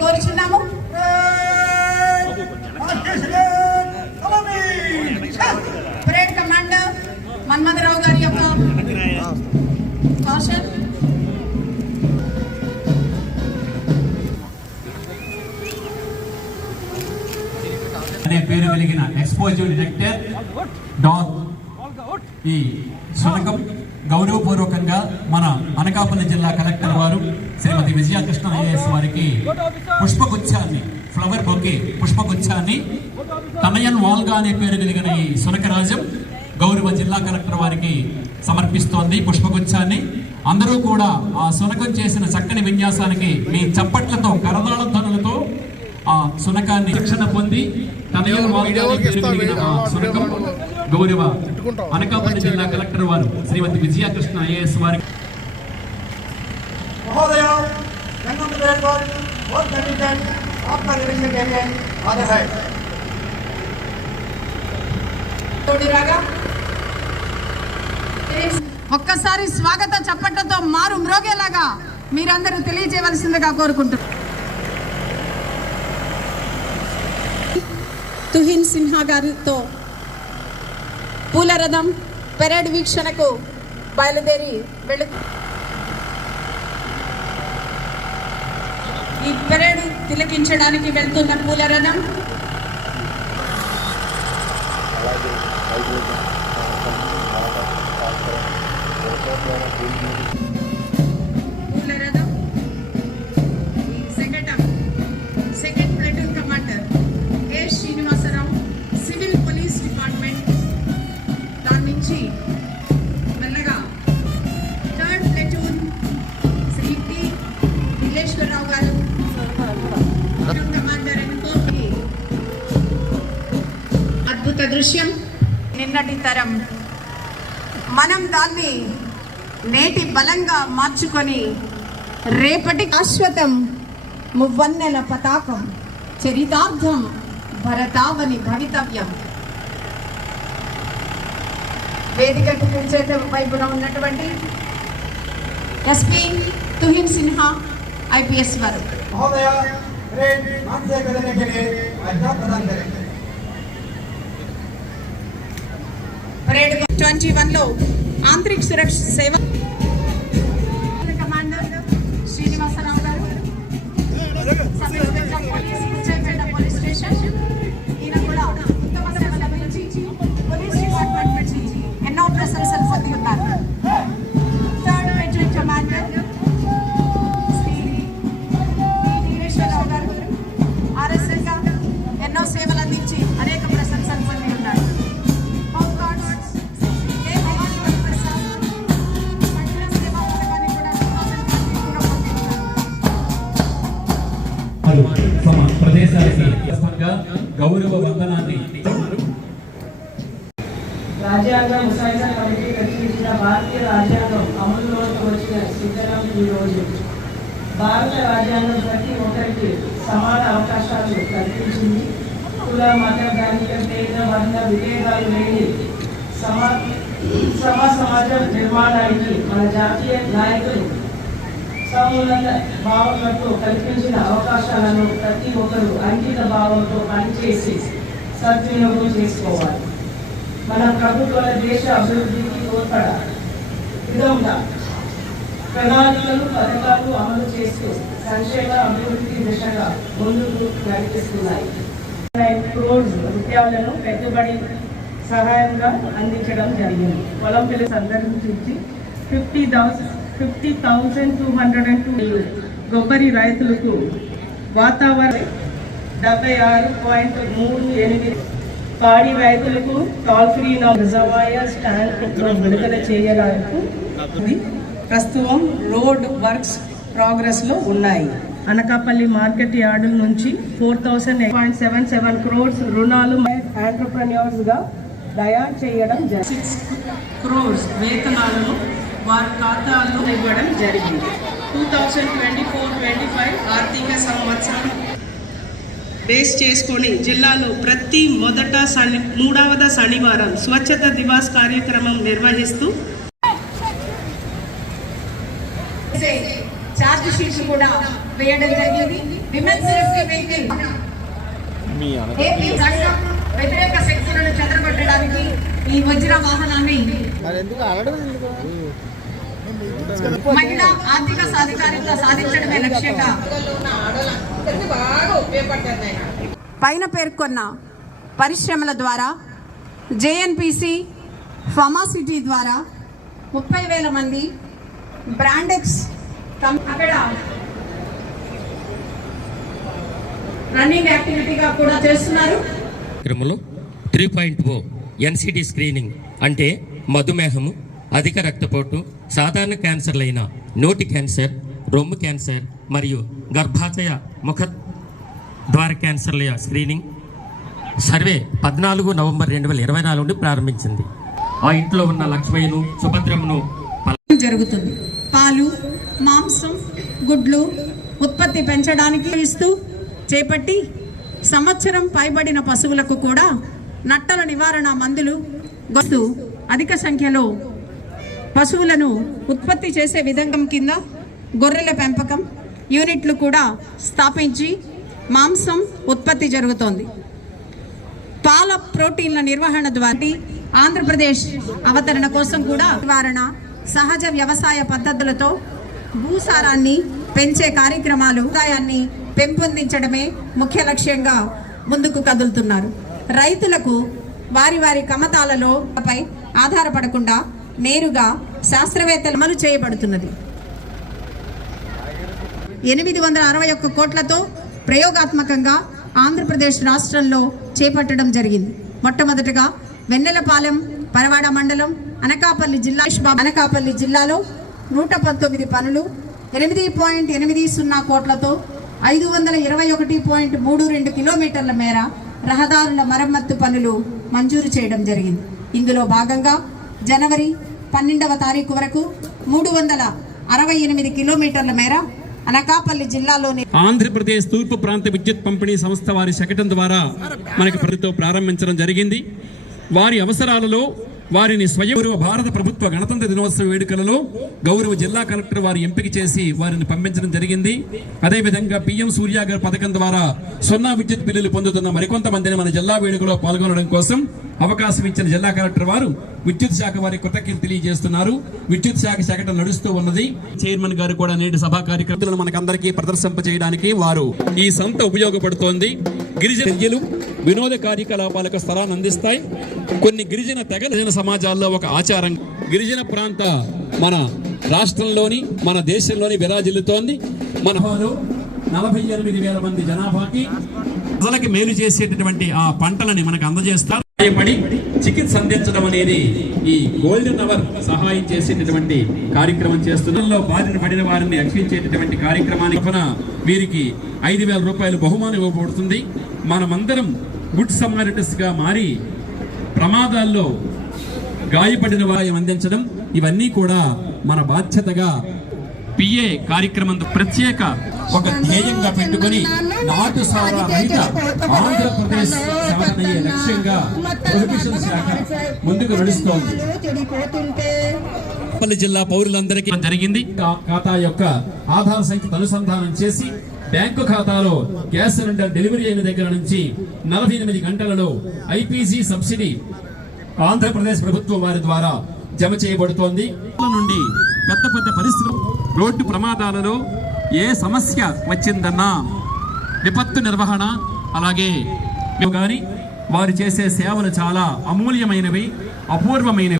కోరుచున్నాము. Parade commander Manmatha Rao గారి యొక్క కాషన్. అనే పేరు కలిగిన ఎక్స్పోజివ్ డిటెక్టర్ డాగ్ ఈ శునకం గౌరవపూర్వకంగా మన అనకాపల్లి జిల్లా కలెక్టర్ వారు శ్రీమతి విజయకృష్ణ ఐఏఎస్ వారికి పుష్పగుచ్ఛాన్ని, ఫ్లవర్ బొకే పుష్పగుచ్ఛాన్ని తనయన్ వాల్గా అనే పేరు కలిగిన ఈ శునకరాజం గౌరవ జిల్లా కలెక్టర్ వారికి సమర్పిస్తోంది పుష్పగుచ్ఛాన్ని. అందరూ కూడా ఆ శునకం చేసిన చక్కని విన్యాసానికి మీ చప్పట్లతో, కరతాళ ధ్వనులతో ఆ శునకాన్ని శిక్షణ పొంది తనయన్ వాల్గా అనే పేరు కలిగిన ఆ శునకం గౌరవ అనకాపల్లి జిల్లా కలెక్టర్ వారు శ్రీమతి విజయకృష్ణ ఐఏఎస్ వారికి ఒక్కసారి స్వాగత చప్పట్లతో మారు మ్రోగేలాగా మీరందరూ తెలియజేయవలసిందిగా కోరుకుంటున్నారు. తుహిన్ సిన్హా గారితో పూలరథం పెరేడ్ వీక్షణకు బయలుదేరి ఈ పెరేడ్ తిలకించడానికి వెళ్తున్న పూలరథం second platoon commander K Srinivasa Rao, civil police department. దాని నుంచి మెల్లగా third platoon Shri P Vileswara Rao గారు కమాండర్ అనుకోని అద్భుత దృశ్యం. నిన్నటి తరం మనం దాన్ని నేటి బలంగా మార్చుకొని రేపటి శాశ్వతం మువ్వన్నెల పతాకం చరితార్థం భరతావని భవితవ్యం. వేదికకు పిలిచేత వైపున ఉన్నటువంటి ఎస్పీ తుహిన్ సిన్హా ఐపీఎస్ వారు పరేడ్ 21లో ఆంతరిక సురక్ష సేవ కమాండర్ శ్రీనివాసరావు గారు, పోలీస్ స్టేషన్. ఈయన కూడా ఉత్తమ సేవల గురించి పోలీస్ డిపార్ట్మెంట్ నుంచి ఎన్నో ప్రశంసలు పొంది ఉన్నారు. Third platoon commander Shri Veereswara Rao గారు ఆర్ఎస్ఎస్ గా ఎన్నో సేవలు అందించి అనేక ప్రశంసలు పొంది ఉన్నారు. ప్రదేశానికి గౌరవ వందనాన్ని రాజ్యాంగ ముసాయిదా కమిటీ ప్రచురించిన భారతీయ రాజ్యాంగం అమలులోకి వచ్చిన శిఖరం ఈ రోజు. భారత రాజ్యాంగం ప్రతి ఒక్కరికి సమాన అవకాశాలు కల్పించింది. కుల, మత, ధనిక, పేద, వర్ణ విభేదాలు లేని సమాజం నిర్మాణానికి మన జాతీయ నాయకులు సమున్నత భావనతో కల్పించిన అవకాశాలను ప్రతి ఒక్కరూ అంకిత భావంతో పనిచేసి సద్వినియోగం చేసుకోవాలి. మన ప్రభుత్వాల దేశ అభివృద్ధికి తోడ్పడ విధంగా ప్రణాళికలు, పథకాలు అమలు చేస్తూ సంక్షేమ అభివృద్ధి దిశగా ముందుకు నడిపిస్తున్నాయి. 9 crores రూపాయలను పెట్టుబడి సహాయంగా అందించడం జరిగింది. పొలంపల్లి సందర్శించి 50,202 కొబ్బరి రైతులకు వాతావరణ 76.38 పాడి రైతులకు టోల్ ఫ్రీ రిజర్వాయర్ ట్యాంక్ విడుదల చేయడానికి ప్రస్తుతం రోడ్ వర్క్స్ ప్రోగ్రెస్లో ఉన్నాయి. అనకాపల్లి మార్కెట్ యార్డుల నుంచి 4,877 crores రుణాలు ఎంటర్‌ప్రెన్యూర్స్గా దయారు చేయడం జరిగింది. 6 crores వేతనాలను వారి ఖాతాల్లో ఇవ్వడం జరిగింది. 2024-25 ఆర్థిక సంవత్సరం బేస్ చేసుకొని జిల్లాలో ప్రతి మూడవ శనివారం స్వచ్ఛత దివాస్ కార్యక్రమం నిర్వహిస్తూ చార్జ్ షీట్స్ కూడా వేయడం జరిగింది. విమెన్ సేఫ్టీ వెహికల్ ఏపీ సంఘం వ్యతిరేక శక్తులను చెదరగొట్టడానికి ఈ వజ్ర వాహనాన్ని మహిళా ఆర్థిక సాధికారికత సాధించడమే లక్ష్యంగా పైన పేర్కొన్న పరిశ్రమల ద్వారా జేఎన్పిసి ఫార్మాసిటీ ద్వారా 30,000 మంది బ్రాండెక్స్ అక్కడ రన్నింగ్ యాక్టివిటీగా కూడా చేస్తున్నారు. కార్యక్రమంలో 3.0 ఎన్సిడి స్క్రీనింగ్ అంటే మధుమేహము, అధిక రక్తపోటు, సాధారణ క్యాన్సర్లైన నోటి క్యాన్సర్, రొమ్ము క్యాన్సర్ మరియు గర్భాశయ ముఖ ద్వార క్యాన్సర్ల స్క్రీనింగ్ సర్వే 14 నవంబర్ 2024 నుండి ప్రారంభించింది. ఆ ఇంట్లో ఉన్న లక్ష్మయ్యను, సుభద్రమ్మను జరుగుతుంది. పాలు, మాంసం, గుడ్లు ఉత్పత్తి పెంచడానికి ఇస్తూ చేపట్టి సంవత్సరం పైబడిన పశువులకు కూడా నట్టల నివారణ మందులు గొస్తూ అధిక సంఖ్యలో పశువులను ఉత్పత్తి చేసే విధంగా కింద గొర్రెల పెంపకం యూనిట్లు కూడా స్థాపించి మాంసం ఉత్పత్తి జరుగుతోంది. పాల ప్రోటీన్ల నిర్వహణ ద్వారా ఆంధ్రప్రదేశ్ అవతరణ కోసం కూడా నివారణ, సహజ వ్యవసాయ పద్ధతులతో భూసారాన్ని పెంచే కార్యక్రమాలు ఆదాయాన్ని పెంపొందించడమే ముఖ్య లక్ష్యంగా ముందుకు కదులుతున్నారు. రైతులకు వారి వారి కమతాలలో పై ఆధారపడకుండా నేరుగా శాస్త్రవేత్తలు అమలు చేయబడుతున్నది. 861 కోట్లతో ప్రయోగాత్మకంగా ఆంధ్రప్రదేశ్ రాష్ట్రంలో చేపట్టడం జరిగింది. మొట్టమొదటగా వెన్నెలపాలెం, పరవాడ మండలం, అనకాపల్లి జిల్లాలో 119 పనులు 8.80 కోట్లతో 521.32 కిలోమీటర్ల మేర రహదారుల మరమ్మత్తు పనులు మంజూరు చేయడం జరిగింది. ఇందులో భాగంగా జనవరి 12వ తారీఖు వరకు 368 కిలోమీటర్ల మేర అనకాపల్లి జిల్లాలోని ఆంధ్రప్రదేశ్ తూర్పు ప్రాంత విద్యుత్ పంపిణీ సంస్థ వారి శకటం ద్వారా మనకి ప్రభుత్వం ప్రారంభించడం జరిగింది. వారి అవసరాలలో వారిని స్వయం భారత ప్రభుత్వ గణతంత్ర దినోత్సవ వేడుకలలో గౌరవ జిల్లా కలెక్టర్ వారి ఎంపిక చేసి వారిని పంపించడం జరిగింది. అదేవిధంగా పిఎం సూర్యాగర్ పథకం ద్వారా 0 విద్యుత్ బిల్లులు పొందుతున్న మరికొంతమందిని మన జిల్లా వేడుకలో పాల్గొనడం కోసం అవకాశం ఇచ్చిన జిల్లా కలెక్టర్ వారు విద్యుత్ శాఖ వారి కృతజ్ఞతలు తెలియజేస్తున్నారు. విద్యుత్ శాఖ శకటం నడుస్తూ ఉన్నది. చైర్మన్ గారు కూడా నేటి సభా కార్యక్రమాలను మనకందరికీ ప్రదర్శింప చేయడానికి వారు ఈ సంస్థ ఉపయోగపడుతోంది. గిరిజన విద్యలు వినోద కార్యకలాపాలకు స్థలాన్ని అందిస్తాయి. కొన్ని గిరిజన తెగల సమాజాల్లో ఒక ఆచారం గిరిజన ప్రాంత మన రాష్ట్రంలోని మన దేశంలోని విరాజిల్లుతోంది. మన 48,000 మంది జనాభాకి ప్రజలకి మేలు చేసేటటువంటి ఆ పంటలని మనకు అందజేస్తారు. చికిత్స అందించడం అనేది ఈ గోల్డెన్ అవర్ సహాయం చేసేటటువంటి కార్యక్రమం చేస్తున్న బారిన పడిన వారిని రక్షించేటటువంటి కార్యక్రమానికి వీరికి 5,000 రూపాయలు బహుమానం ఇవ్వబడుతుంది. మనమందరం గుడ్ సమారిటస్ గా మారి ప్రమాదాల్లో గాయపడిన వారిని అందించడం ఇవన్నీ కూడా మన బాధ్యతగా పిఏ కార్యక్రమం ప్రత్యేక ఒక ధ్యేయంగా పెట్టుకుని నాటుసారా రహిత ఆంధ్రప్రదేశ్ సాధనయ్యే లక్ష్యంగా ప్రొహిబిషన్ శాఖ ముందుకు నడుస్తోంది. పల్లి జిల్లా పౌరులందరికీ జరిగింది. ఖాతా యొక్క ఆధార్ సంఖ్య అనుసంధానం చేసి బ్యాంకు ఖాతాలో గ్యాస్ సిలిండర్ డెలివరీ అయిన దగ్గర నుంచి 48 గంటలలో ఐపీజీ సబ్సిడీ ఆంధ్రప్రదేశ్ ప్రభుత్వం వారి ద్వారా జమ చేయబడుతోంది. నుండి పెద్ద పెద్ద పరిస్థితులు, రోడ్డు ప్రమాదాలలో ఏ సమస్య వచ్చిందన్నా విపత్తు నిర్వహణ అలాగే కానీ వారు చేసే సేవలు చాలా అమూల్యమైనవి, అపూర్వమైనవి.